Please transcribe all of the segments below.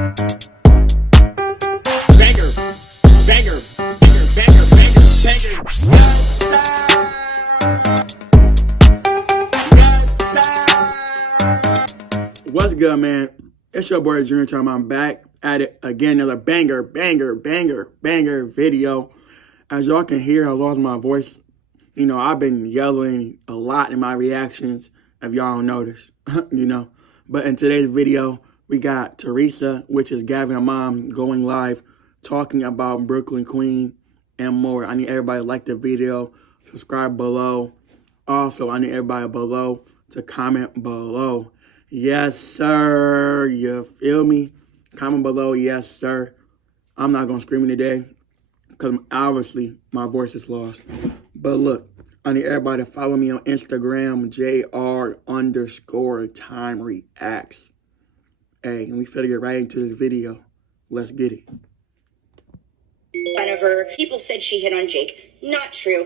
Banger, banger, banger, banger, banger, banger. Yes, sir. Yes, sir. What's good, man? It's your boy Junior Time. I'm back at it again. Another banger, banger, banger, banger video. As y'all can hear, I lost my voice. You know, I've been yelling a lot in my reactions, if y'all don't notice, you know. But in today's video, we got Theresa, which is Gavin mom, going live, talking about Brooklyn Queen and more. I need everybody to like the video, subscribe below. Also, I need everybody below to comment below. Yes, sir. You feel me? Comment below, yes, sir. I'm not going to scream today because obviously my voice is lost. But look, I need everybody to follow me on Instagram, JR_TimeReacts. Hey, and we finna get right into this video. Let's get it. One of her people said she hit on Jake. Not true.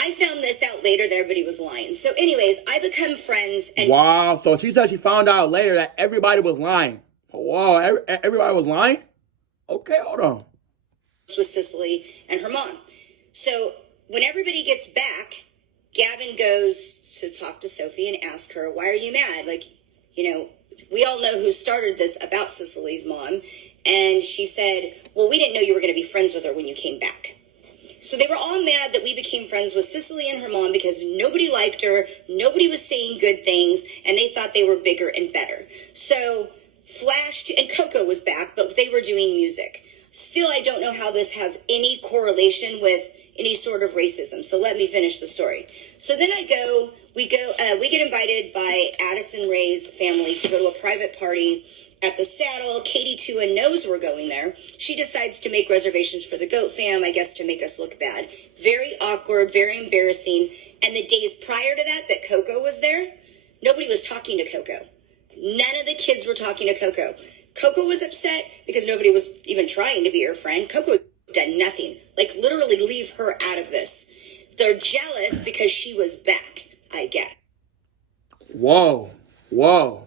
I found this out later that everybody was lying. So anyways, I become friends and... Wow, so she said she found out later that everybody was lying. Wow, everybody was lying? Okay, hold on. ...with Cicely and her mom. So when everybody gets back, Gavin goes to talk to Sophie and ask her, why are you mad? Like, you know, we all know who started this about Cicely's mom. And she said, well, we didn't know you were going to be friends with her when you came back. So they were all mad that we became friends with Cicely and her mom because nobody liked her, nobody was saying good things, and they thought they were bigger and better. So and Coco was back, but they were doing music. Still, I don't know how this has any correlation with any sort of racism. So let me finish the story. So then we get invited by Addison Ray's family to go to a private party at the Saddle. Katie Tua knows we're going there. She decides to make reservations for the Goat fam, I guess to make us look bad. Very awkward, very embarrassing. And the days prior to that Coco was there, nobody was talking to Coco. None of the kids were talking to Coco. Coco was upset because nobody was even trying to be her friend. Coco's done nothing. Like, literally leave her out of this. They're jealous because she was back, I guess. Whoa, whoa,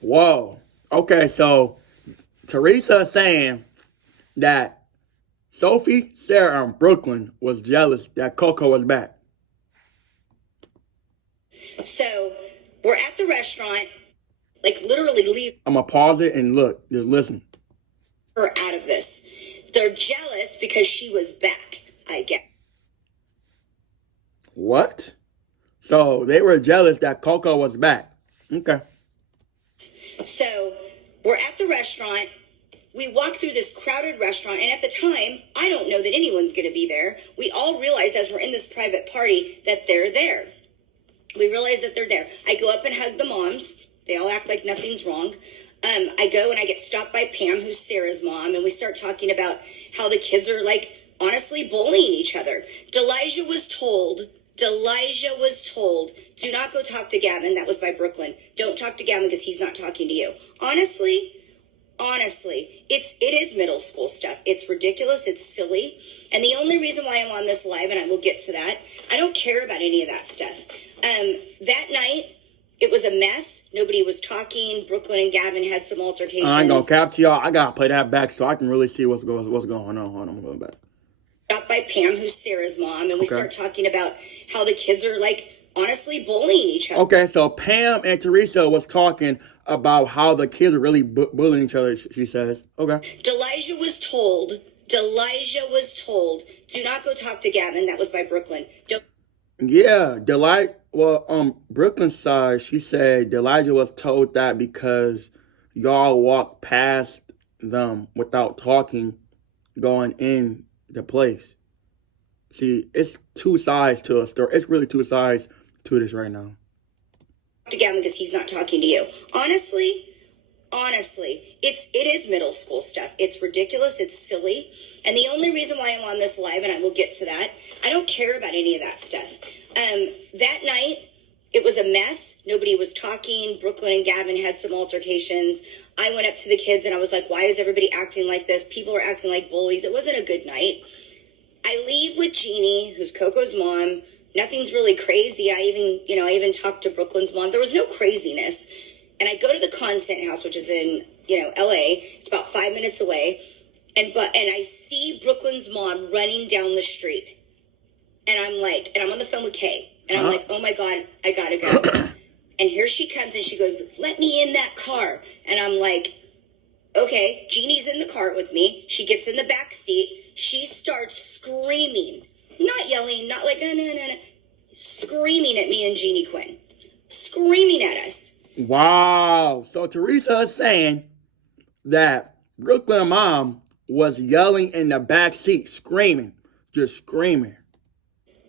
whoa. Okay, so Theresa is saying that Sophie, Sarah, and Brooklyn was jealous that Coco was back. So we're at the restaurant, like literally leave. I'm going to pause it and look, just listen. Her out of this. They're jealous because she was back, I guess. What? So they were jealous that Coco was back. Okay. So we're at the restaurant. We walk through this crowded restaurant, and at the time, I don't know that anyone's going to be there. We all realize as we're in this private party that they're there. We realize that they're there. I go up and hug the moms. They all act like nothing's wrong. I go and I get stopped by Pam, who's Sarah's mom, and we start talking about how the kids are, like, honestly bullying each other. Delija was told, do not go talk to Gavin. That was by Brooklyn. Don't talk to Gavin because he's not talking to you. Honestly, it is middle school stuff. It's ridiculous. It's silly. And the only reason why I'm on this live, and I will get to that, I don't care about any of that stuff. That night, it was a mess. Nobody was talking. Brooklyn and Gavin had some altercations. I ain't gonna cap to y'all. I gotta play that back so I can really see what's going on. Hold on, I'm going back. Stopped by Pam, who's Sarah's mom, and we start talking about how the kids are, like, honestly bullying each other. Okay, so Pam and Theresa was talking about how the kids are really bullying each other, she says. Okay. Delija was told, do not go talk to Gavin. That was by Brooklyn. Yeah, Brooklyn's side, she said Delija was told that because y'all walked past them without talking going in the place. See, it's two sides to a story. It's really two sides to this right now. To Gavin because he's not talking to you. Honestly, it is middle school stuff. It's ridiculous. It's silly. And the only reason why I'm on this live, and I will get to that, I don't care about any of that stuff. That night, it was a mess. Nobody was talking. Brooklyn and Gavin had some altercations. I went up to the kids and I was like, why is everybody acting like this? People are acting like bullies. It wasn't a good night. I leave with Jeannie, who's Coco's mom. Nothing's really crazy. I even talked to Brooklyn's mom. There was no craziness. And I go to the content house, which is in, LA. It's about 5 minutes away. And I see Brooklyn's mom running down the street. And I'm on the phone with Kay. And I'm like, oh my God, I gotta go. And here she comes and she goes, let me in that car. And I'm like, okay, Jeannie's in the car with me. She gets in the back seat. She starts screaming, not yelling, not like, no, screaming at me and Jeannie Quinn. Screaming at us. Wow. So Theresa is saying that Brooklyn mom was yelling in the back seat, screaming, just screaming.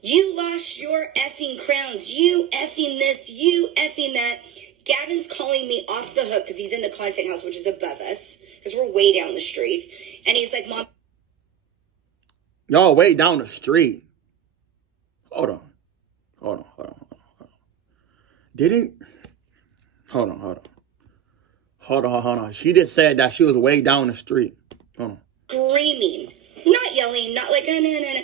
You lost your effing crowns. You effing this. You effing that. Gavin's calling me off the hook because he's in the content house, which is above us, because we're way down the street. And he's like, Mom. Y'all way down the street. Hold on. Hold on. She just said that she was way down the street. Hold on. Screaming. Not yelling, not like, no.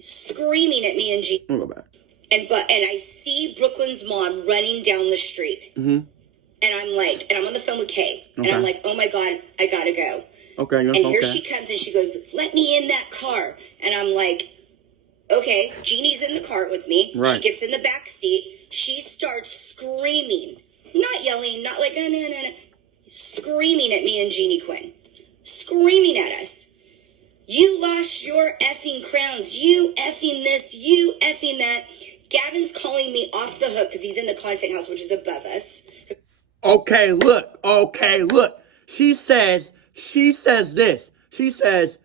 Screaming at me and G. Let me go back. And I see Brooklyn's mom running down the street. Mm-hmm. And I'm on the phone with Kay. Okay. And I'm like, oh my God, I gotta go. Okay. And here she comes and she goes, let me in that car. And I'm like, okay, Jeannie's in the car with me. Right. She gets in the back seat. She starts screaming, not yelling, not like, no. Screaming at me and Jeannie Quinn. Screaming at us. You lost your effing crowns. You effing this. You effing that. Gavin's calling me off the hook because he's in the content house, which is above us. Okay, look. She says this. She says,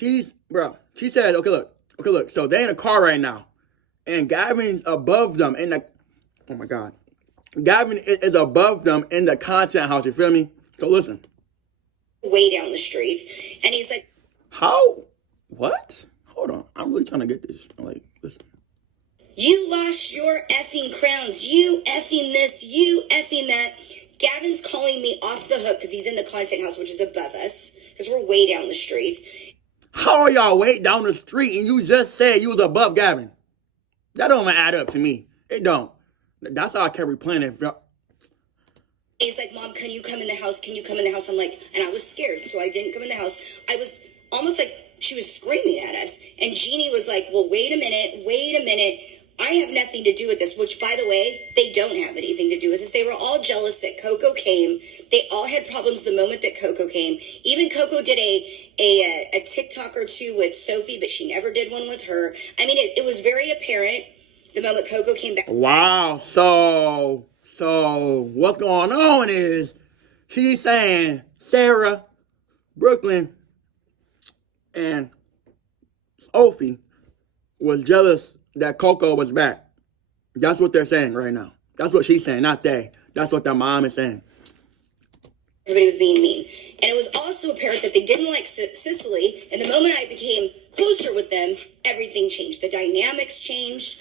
okay, look. So they're in a car right now. And Gavin's above them oh my God. Gavin is above them in the content house, you feel me? So listen. Way down the street. And he's like, how? What? Hold on. I'm really trying to get this. I'm like, listen. You lost your effing crowns. You effing this. You effing that. Gavin's calling me off the hook because he's in the content house, which is above us, because we're way down the street. How are y'all way down the street and you just said you was above Gavin? That don't add up to me. It don't. That's how I kept replaying it. He's like, Mom, can you come in the house? Can you come in the house? I'm like, and I was scared, so I didn't come in the house. I was almost like she was screaming at us. And Jeannie was like, well, wait a minute. I have nothing to do with this, which, by the way, they don't have anything to do with this. They were all jealous that Coco came. They all had problems the moment that Coco came. Even Coco did a TikTok or two with Sophie, but she never did one with her. I mean, it was very apparent the moment Coco came back. Wow. So what's going on is she's saying Sarah, Brooklyn, and Sophie was jealous that Coco was back. That's what they're saying right now. That's what she's saying, not they. That's what their mom is saying. Everybody was being mean. And it was also apparent that they didn't like Cicely. And the moment I became closer with them, everything changed. The dynamics changed.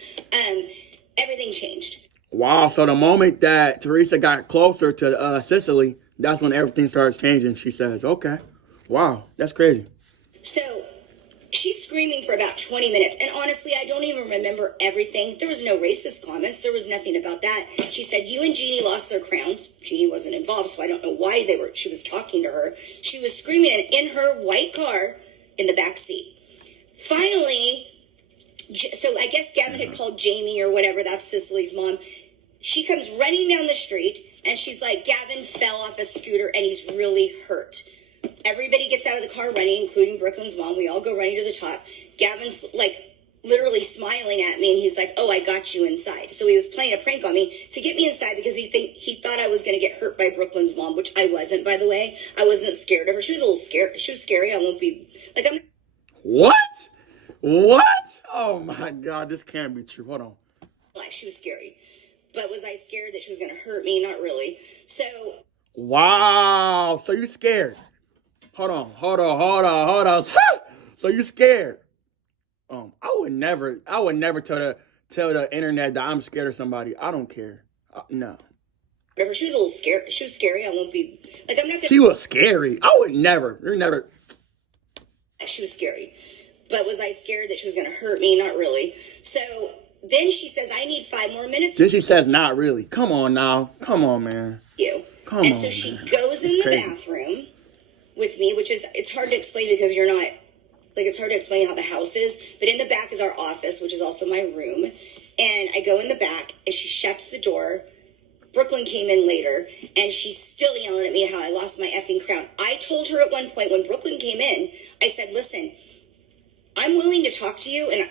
Everything changed. Wow. So the moment that Theresa got closer to Cicely, that's when everything starts changing. She says, okay. Wow. That's crazy. So she's screaming for about 20 minutes. And honestly, I don't even remember everything. There was no racist comments. There was nothing about that. She said, you and Jeannie lost their crowns. Jeannie wasn't involved, so I don't know why she was talking to her. She was screaming in her white car in the back seat. Finally, so I guess Gavin had called Jamie or whatever. That's Cicely's mom. She comes running down the street and she's like, Gavin fell off a scooter and he's really hurt. Everybody gets out of the car running, including Brooklyn's mom. We all go running to the top. Gavin's like literally smiling at me and he's like, oh, I got you inside. So he was playing a prank on me to get me inside because he thought I was going to get hurt by Brooklyn's mom, which I wasn't, by the way. I wasn't scared of her. She was a little scared. She was scary. I won't be like, What? Oh my God, this can't be true. Hold on. She was scary. But was I scared that she was going to hurt me? Not really. So. Wow. So you scared. Hold on. So you scared. I would never tell the internet that I'm scared of somebody. I don't care. No. Remember, she was a little scared. She was scary. I won't be like, I'm not gonna. She was scary. I would never. You're never. She was scary. But was I scared that she was going to hurt me? Not really. So then she says, I need 5 more minutes. Then she says, not really. Come on now. Come on, man. you. Come and on, so she man. goes in It's the crazy. bathroom with me, which is, it's hard to explain because you're not, like, it's hard to explain how the house is, but in the back is our office, which is also my room. And I go in the back and she shuts the door. Brooklyn came in later and she's still yelling at me how I lost my effing crown. I told her at one point when Brooklyn came in, I said, listen, I'm willing to talk to you, and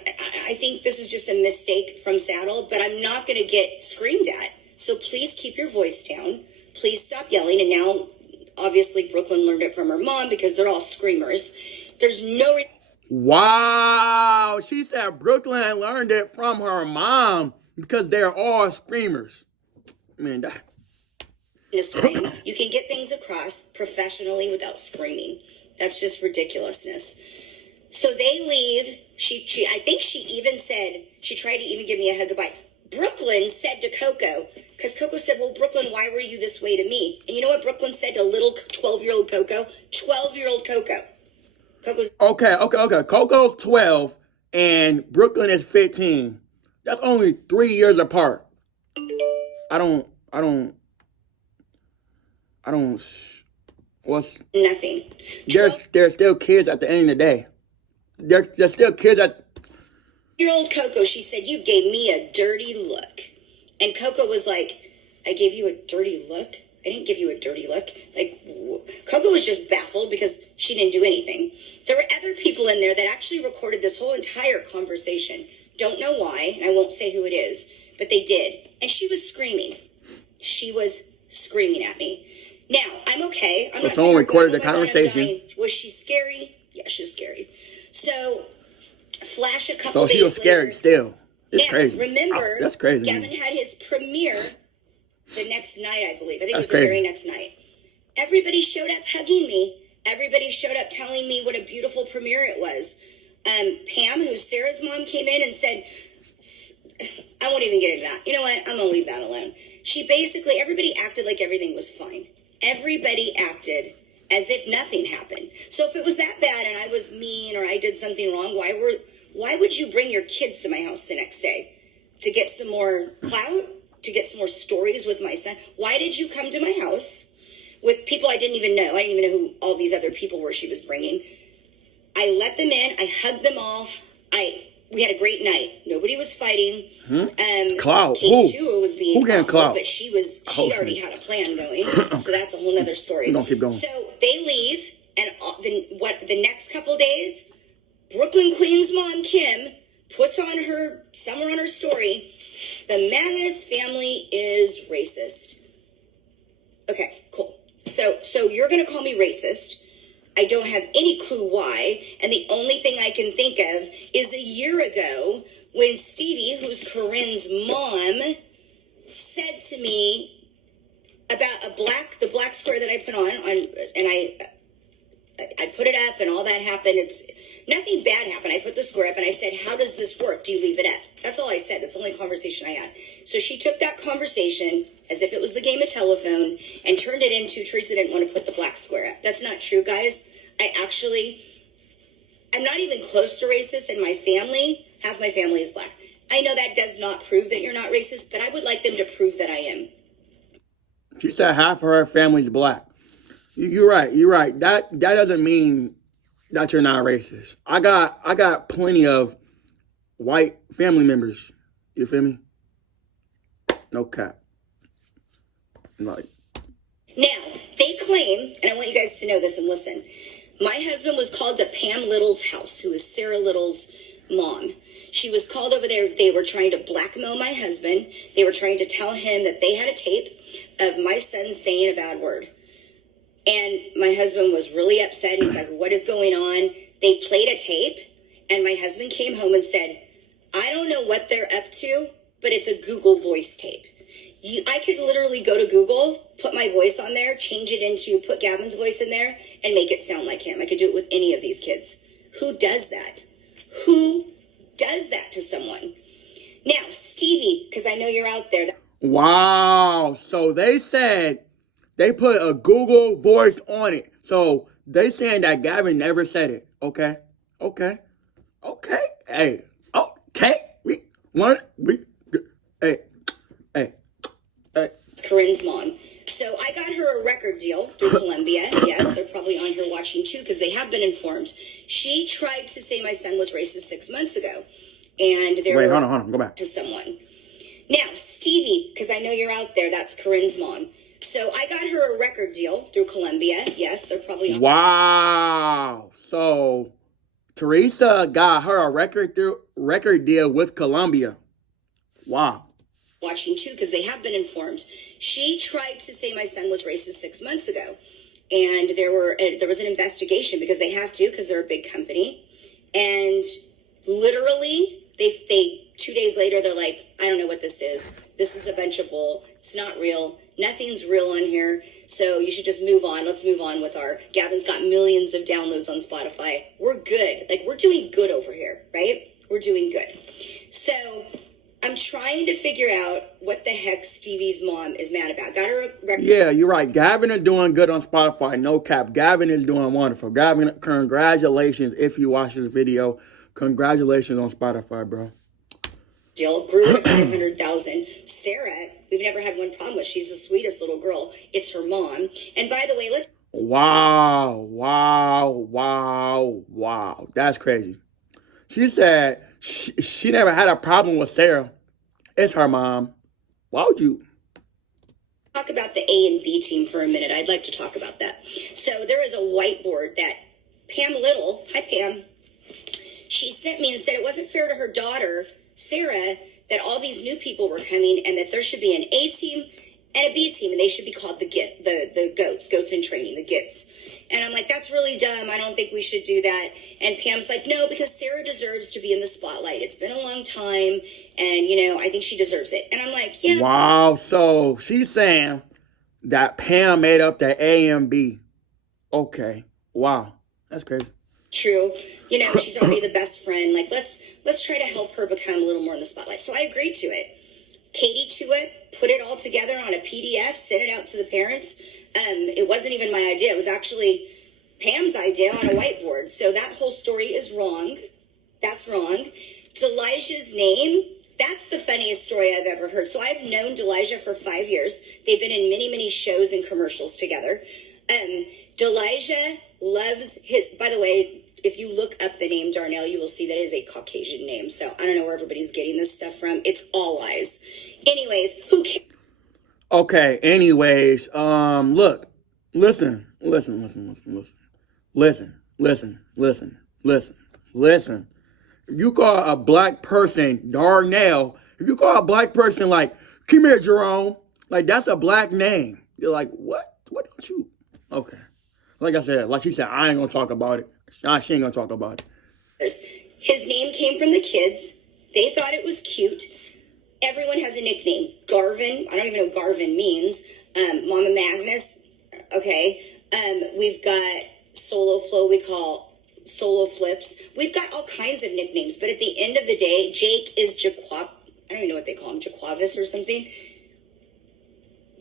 I think this is just a mistake from Saddle, but I'm not going to get screamed at. So please keep your voice down. Please stop yelling. And now, obviously, Brooklyn learned it from her mom because they're all screamers. There's no Wow. She said Brooklyn learned it from her mom because they're all screamers. Man, that... to scream. You can get things across professionally without screaming. That's just ridiculousness. So they leave. I think she even said, she tried to even give me a hug goodbye. Brooklyn said to Coco, because Coco said, well, Brooklyn, why were you this way to me? And you know what Brooklyn said to little 12-year-old Coco? 12-year-old Coco. Coco's... Okay. Coco's 12 and Brooklyn is 15. That's only 3 years apart. I don't, what's... Nothing. They're still kids at the end of the day. They're still kids at... Year-old Coco, she said, you gave me a dirty look. And Coco was like, I gave you a dirty look? I didn't give you a dirty look. Like, Coco was just baffled because she didn't do anything. There were other people in there that actually recorded this whole entire conversation. Don't know why, and I won't say who it is, but they did. And she was screaming. She was screaming at me. Now, I'm okay. I'm So not someone saying, recorded oh the my God, I'm conversation. dying. Was she scary? Yeah, she was scary. So, flash a couple So days she was scared later. still. It's Now, crazy. remember, That's crazy. Gavin had his premiere the next night, I believe. I think That's it was the crazy. very next night. Everybody showed up hugging me. Everybody showed up telling me what a beautiful premiere it was. Pam, who's Sarah's mom, came in and said, I won't even get into that. You know what? I'm going to leave that alone. She basically, everybody acted like everything was fine. Everybody acted as if nothing happened. So if it was that bad and I was mean or I did something wrong, why would you bring your kids to my house the next day? To get some more clout? To get some more stories with my son? Why did you come to my house with people I didn't even know? I didn't even know who all these other people were she was bringing. I let them in. I hugged them all. We had a great night. Nobody was fighting. Clout. Kate too was being Who getting awful, clout? but she already had a plan going. So that's a whole nother story. We're gonna keep going. So they leave, and the next couple days, Brooklyn Queen's mom, Kim, puts on her, somewhere on her story, the Magnus family is racist. Okay, cool. So you're going to call me racist. I don't have any clue why. And the only thing I can think of is a year ago when Stevie, who's Corinne's mom, said to me about the black square that I put on and I put it up and all that happened. It's nothing bad happened. I put the square up and I said, how does this work? Do you leave it up? That's all I said. That's the only conversation I had. So she took that conversation as if it was the game of telephone and turned it into Theresa didn't want to put the black square up. That's not true, guys. I'm not even close to racist, and my family, half my family is black. I know that does not prove that you're not racist, but I would like them to prove that I am. She said half of her family's black. You're right. That doesn't mean that you're not racist. I got plenty of white family members. You feel me? No cap. Like, now, they claim, and I want you guys to know this and listen, my husband was called to Pam Little's house, who is Sarah Little's mom. She was called over there. They were trying to blackmail my husband. They were trying to tell him that they had a tape of my son saying a bad word. And my husband was really upset. He's like, what is going on? They played a tape, and my husband came home and said, I don't know what they're up to, but it's a Google voice tape. I could literally go to Google, put my voice on there, change it into, put Gavin's voice in there, and make it sound like him. I could do it with any of these kids. Who does that? Who does that to someone? Now, Stevie, because I know you're out there. wow. So they said they put a Google voice on it. So they saying that Gavin never said it. Okay. Hey. Okay. Hey. That's Corinne's mom. So I got her a record deal through Columbia. Yes, they're probably on here watching too because they have been informed. She tried to say my son was racist 6 months ago. And there Wait, hold on, go back. To someone. Now, Stevie, because I know you're out there, that's Corinne's mom. So I got her a record deal through Columbia. Yes, they're probably on. Wow. So Theresa got her a record deal with Columbia. Wow. Watching too because they have been informed. She tried to say my son was racist 6 months ago, and there was an investigation because they have to because they're a big company, and literally they 2 days later they're like, I don't know what this is. This is a bunch of bull. It's not real. Nothing's real on here. So you should just move on. Let's move on with our. Gavin's got millions of downloads on Spotify. We're good. Like, we're doing good over here, right? We're doing good. So I'm trying to figure out what the heck Stevie's mom is mad about. Got her a record. Yeah, you're right. Gavin is doing good on Spotify. No cap. Gavin is doing wonderful. Gavin, congratulations if you watch this video. Congratulations on Spotify, bro. Jill grew to 500,000. Sarah, we've never had one problem with. She's the sweetest little girl. It's her mom. And by the way, let's. Wow. That's crazy. She said she never had a problem with Sarah. It's her mom. Why would you? Talk about the A and B team for a minute. I'd like to talk about that. So there is a whiteboard that Pam Little, hi Pam, she sent me and said it wasn't fair to her daughter, Sarah, that all these new people were coming and that there should be an A team and a B team and they should be called the goats in training, the gits. And I'm like, that's really dumb. I don't think we should do that. And Pam's like, no, because Sarah deserves to be in the spotlight. It's been a long time and, I think she deserves it. And I'm like, yeah. Wow, so she's saying that Pam made up the A and B. Okay, wow, that's crazy. True. She's already the best friend. Like, let's try to help her become a little more in the spotlight. So I agreed to it. Katie to it, put it all together on a PDF, sent it out to the parents. It wasn't even my idea. It was actually Pam's idea on a whiteboard. So that whole story is wrong. That's wrong. Delicia's name, that's the funniest story I've ever heard. So I've known Delijah for 5 years. They've been in many, many shows and commercials together. Delijah loves his, by the way, if you look up the name Darnell, you will see that it is a Caucasian name. So I don't know where everybody's getting this stuff from. It's all lies. Anyways, who cares? Okay, anyways, look, listen. If you call a black person Darnell, if you call a black person like, come here, Jerome, like that's a black name. You're like, what? What don't you? Okay. Like I said, like she said, I ain't gonna talk about it. She ain't gonna talk about it. His name came from the kids. They thought it was cute. Everyone has a nickname. Garvin, I don't even know what Garvin means. Mama Magnus, okay. We've got Solo Flow, we call Solo Flips. We've got all kinds of nicknames, but at the end of the day, Jake is Jaquab. I don't even know what they call him, Jaquavis or something.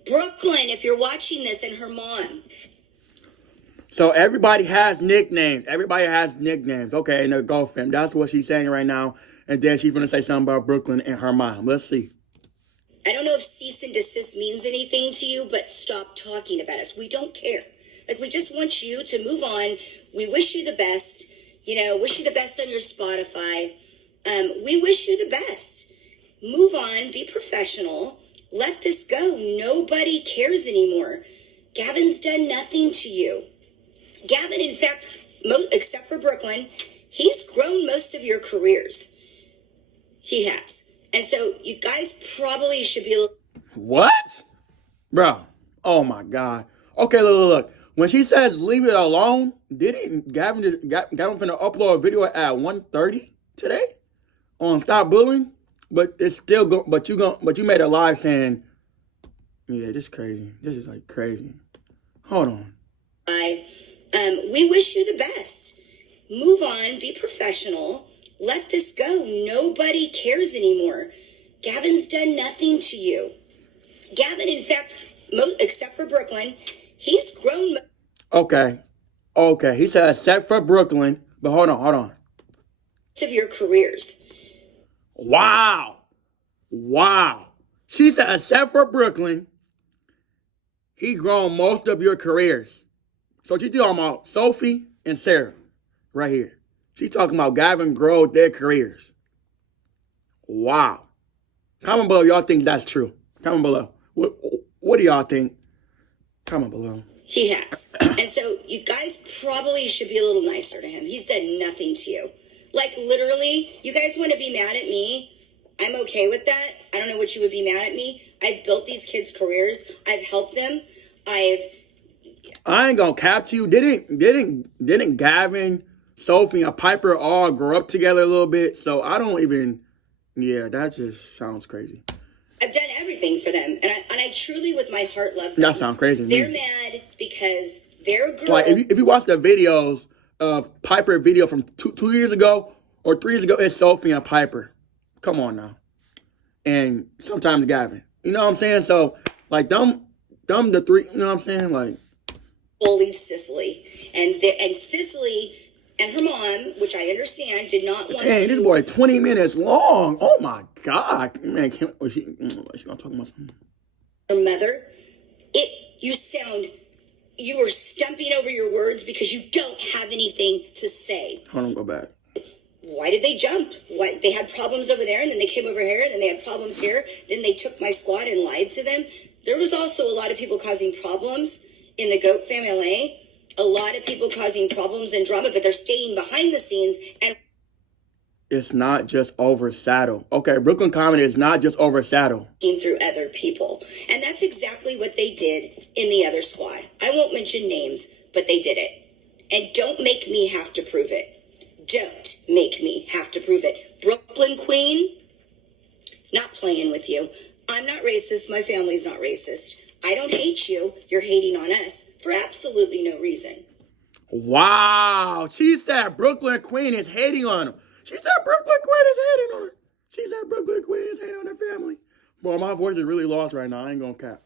Brooklyn, if you're watching this, and her mom. So everybody has nicknames. Okay, no, go fam. That's what she's saying right now. And then she's gonna say something about Brooklyn and her mom. Let's see. I don't know if cease and desist means anything to you, but stop talking about us. We don't care. Like, we just want you to move on. We wish you the best. Wish you the best on your Spotify. We wish you the best. Move on. Be professional. Let this go. Nobody cares anymore. Gavin's done nothing to you. Gavin, in fact, except for Brooklyn, he's grown most of your careers. He has. And so you guys probably should be... What? Bro. Oh, my God. Okay, look. When she says leave it alone, didn't Gavin finna upload a video at 1:30 today on Stop Bullying? But it's still but you made a live saying, yeah, this is crazy. This is like crazy. Hold on. We wish you the best. Move on. Be professional. Let this go. Nobody cares anymore. Gavin's done nothing to you. Gavin, in fact, except for Brooklyn, he's grown. Okay. He said except for Brooklyn, but hold on. Of your careers. Wow. She said except for Brooklyn, He grown most of your careers. So she talking about Sophie and Sarah right here. She talking about Gavin grow their careers. Wow. Comment below y'all think that's true. Comment below. What do y'all think? Comment below. He has. And so you guys probably should be a little nicer to him. He's done nothing to you. Like, literally, you guys want to be mad at me? I'm okay with that. I don't know what you would be mad at me. I've built these kids' careers. I've helped them. I ain't gonna cap to you. Didn't Gavin, Sophie, and Piper all grow up together a little bit? So I don't even. Yeah, that just sounds crazy. I've done everything for them, and I truly, with my heart, love them. That sounds crazy. They're mad because their girl. Like if you watch the videos of Piper video from 2 years ago or 3 years ago, it's Sophie and Piper. Come on now, and sometimes Gavin. You know what I'm saying? So like them the three. You know what I'm saying? Like bullied Cicely, and Cicely and her mom, which I understand, did not want to. Hey, this boy 20 minutes long. Oh my God, man! She gonna talk about something? Her mother, you are stumping over your words because you don't have anything to say. Hold on, go back. Why did they jump? Why they had problems over there, and then they came over here, and then they had problems here. Then they took my squad and lied to them. There was also a lot of people causing problems in the GOAT family. A lot of people causing problems and drama, but they're staying behind the scenes. And it's not just overshadow. Okay, Brooklyn Comedy is not just overshadow. Through other people. And that's exactly what they did in the other squad. I won't mention names, but they did it. And don't make me have to prove it. Don't make me have to prove it. Brooklyn Queen, not playing with you. I'm not racist. My family's not racist. I don't hate you. You're hating on us for absolutely no reason. Wow. She said Brooklyn Queen is hating on him. She said Brooklyn Queen is hating on her. She said Brooklyn Queen is hating on her family. Boy, my voice is really lost right now. I ain't gonna cap.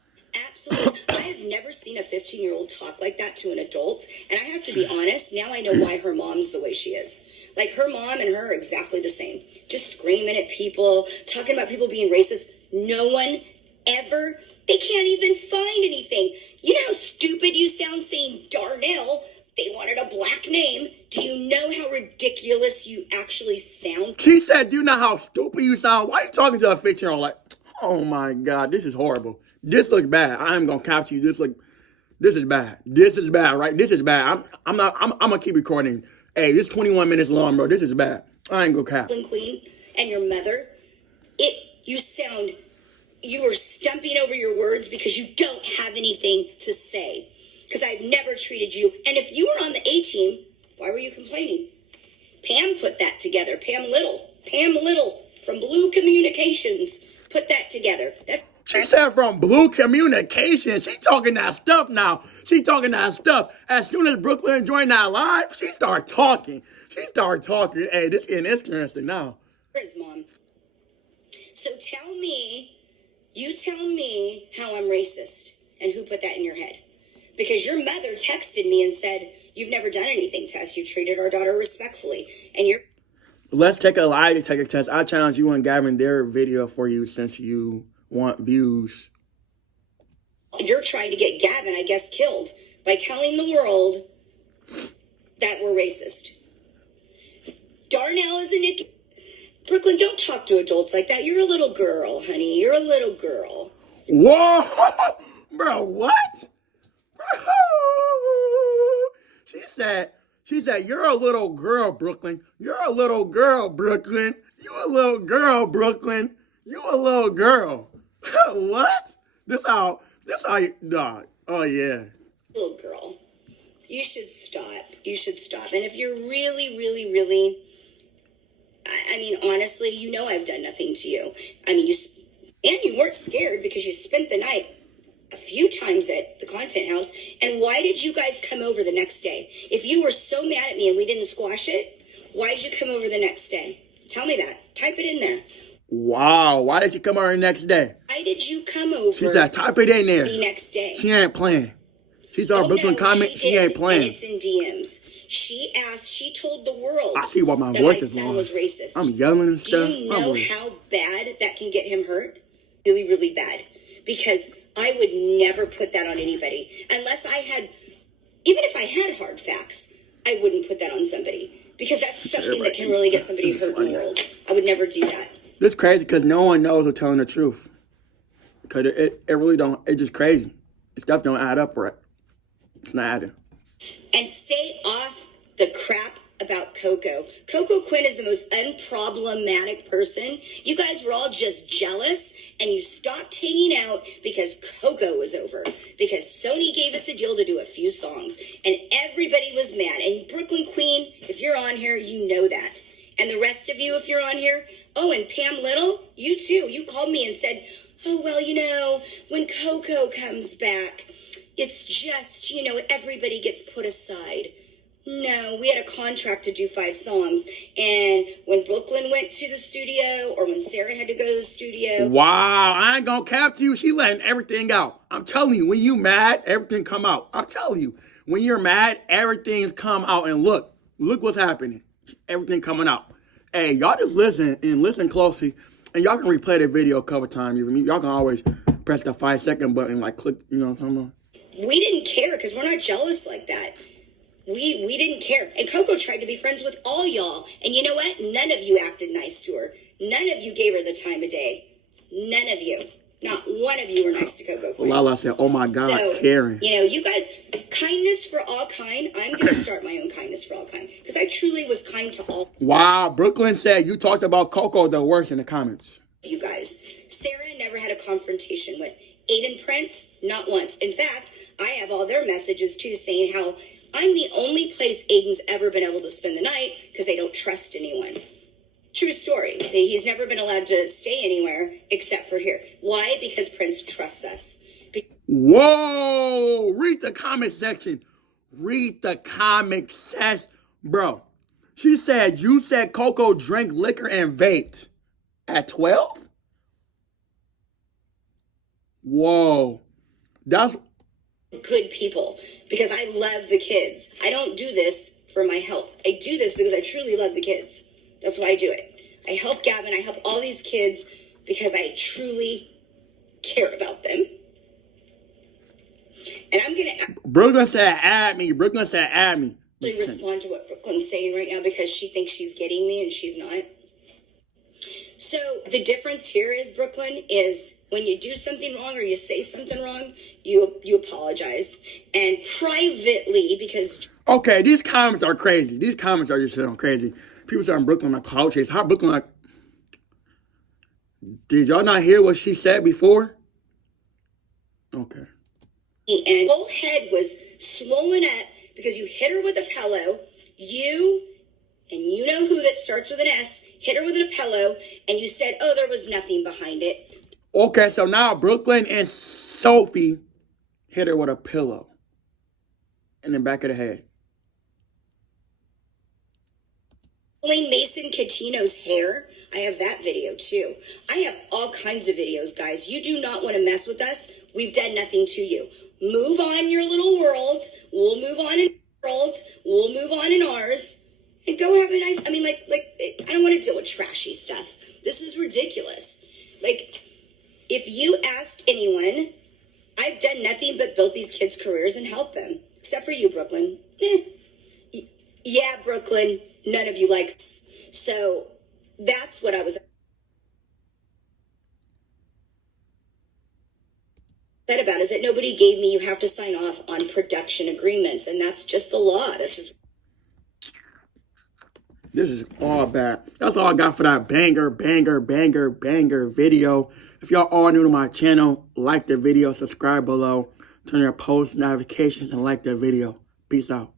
Absolutely. I have never seen a 15-year-old talk like that to an adult. And I have to be honest, now I know why her mom's the way she is. Like, her mom and her are exactly the same. Just screaming at people, talking about people being racist. No one ever, they can't even find anything. You know how stupid you sound saying Darnell? They wanted a black name. Do you know how ridiculous you actually sound? She said, do you know how stupid you sound? Why are you talking to a 15-year-old like, oh my God, this is horrible. This looks bad. I am gonna capture you. This is bad. This is bad, right? This is bad. I'm gonna keep recording. Hey, this 21 minutes long, bro. This is bad. I ain't gonna cap. Queen and your mother, you are stumping over your words because you don't have anything to say. Because I've never treated you. And if you were on the A team, why were you complaining? Pam put that together. Pam Little from Blue Communications put that together. She said from Blue Communications. She talking that stuff now. She talking that stuff. As soon as Brooklyn joined that live, she start talking. Hey, this getting interesting now. Where's Mom? So you tell me how I'm racist and who put that in your head. Because your mother texted me and said, you've never done anything, Tess. You treated our daughter respectfully. And you're... Let's take a lie detector test. I challenge you and Gavin their video for you since you want views. You're trying to get Gavin, I guess, killed by telling the world that we're racist. Darnell is a Nick. Brooklyn, don't talk to adults like that. You're a little girl, honey. You're a little girl. Whoa! Bro, what? She said, you're a little girl, Brooklyn. You're a little girl, Brooklyn. You a little girl, Brooklyn. You a little girl. What? This how you, dog. Oh, yeah. Little girl. You should stop. And if you're really, really, really, I mean, honestly, you know I've done nothing to you. I mean, you weren't scared because you spent the night a few times at the content house. And why did you guys come over the next day? If you were so mad at me and we didn't squash it, why did you come over the next day? Tell me that. Type it in there. Wow. Why did you come over the next day? Why did you come over? She said, type it in there. The next day. She ain't playing. She saw Brooklyn comment. She ain't playing. And it's in DMs. She told the world. I see why my voice is long. Was racist. I'm yelling and stuff. Do you know how bad that can get him hurt? Really, really bad. Because I would never put that on anybody unless I had, even if I had hard facts, I wouldn't put that on somebody because that's something that can really get somebody hurt in the world. I would never do that. It's crazy because no one knows who's telling the truth. Because it really don't, it's just crazy. Stuff don't add up right. It's not adding. And stay off the crap about Coco. Coco Quinn is the most unproblematic person. You guys were all just jealous and you stopped hanging out because Coco was over. Because Sony gave us a deal to do a few songs and everybody was mad. And Brooklyn Queen, if you're on here, you know that. And the rest of you, if you're on here, oh, and Pam Little, you too. You called me and said, oh, well, you know, when Coco comes back, it's just, you know, everybody gets put aside. No, we had a contract to do 5 songs. And when Brooklyn went to the studio or when Sarah had to go to the studio. Wow, I ain't gonna cap to you. She letting everything out. I'm telling you, when you mad, everything come out. I'm telling you, when you're mad, everything's come out. And look what's happening. Everything coming out. Hey, y'all just listen and listen closely. And y'all can replay the video a couple times. Y'all can always press the 5-second button, like click, you know what I'm talking about? We didn't care because we're not jealous like that. We didn't care. And Coco tried to be friends with all y'all. And you know what? None of you acted nice to her. None of you gave her the time of day. None of you. Not one of you were nice to Coco Quinn. Lala said, oh my God, so, Karen. You know, you guys, kindness for all kind. I'm going to start my own kindness for all kind. Because I truly was kind to all. Wow, Brooklyn said you talked about Coco the worst in the comments. You guys. Sarah never had a confrontation with Aiden Prince, not once. In fact, I have all their messages too saying how I'm the only place Aiden's ever been able to spend the night because they don't trust anyone. True story. He's never been allowed to stay anywhere except for here. Why? Because Prince trusts us. Whoa! Read the comment section. Read the comment section. Bro, she said you said Coco drank liquor and vaped at 12? Whoa. That's good people because I love the kids. I don't do this for my health. I do this because I truly love the kids. That's why I do it. I help Gavin. I help all these kids because I truly care about them. And I'm going to... Brooklyn said add me. Brooklyn said add me. Respond to what Brooklyn's saying right now because she thinks she's getting me and she's not. So the difference here is, Brooklyn, is when you do something wrong or you say something wrong, you apologize. And privately, because... Okay, these comments are crazy. These comments are just sound crazy. People saying Brooklyn like cloud chase. How Brooklyn like... Did y'all not hear what she said before? Okay. And whole head was swollen up because you hit her with a pillow. And you know who that starts with an S, hit her with a pillow, and you said, oh, there was nothing behind it. Okay, so now Brooklyn and Sophie hit her with a pillow in the back of the head. Pulling Mason Catino's hair, I have that video too. I have all kinds of videos, guys. You do not want to mess with us. We've done nothing to you. Move on your little world. We'll move on in our world. We'll move on in ours. And go have a nice, I mean, like, I don't want to deal with trashy stuff. This is ridiculous. Like, if you ask anyone, I've done nothing but built these kids' careers and helped them. Except for you, Brooklyn. Yeah, Brooklyn, none of you likes. So, that's what I was upset about, is that nobody gave me, you have to sign off on production agreements. And that's just the law. That's just... This is all bad. That's all I got for that banger video. If y'all are new to my channel, like the video, subscribe below, turn your post notifications, and like the video. Peace out.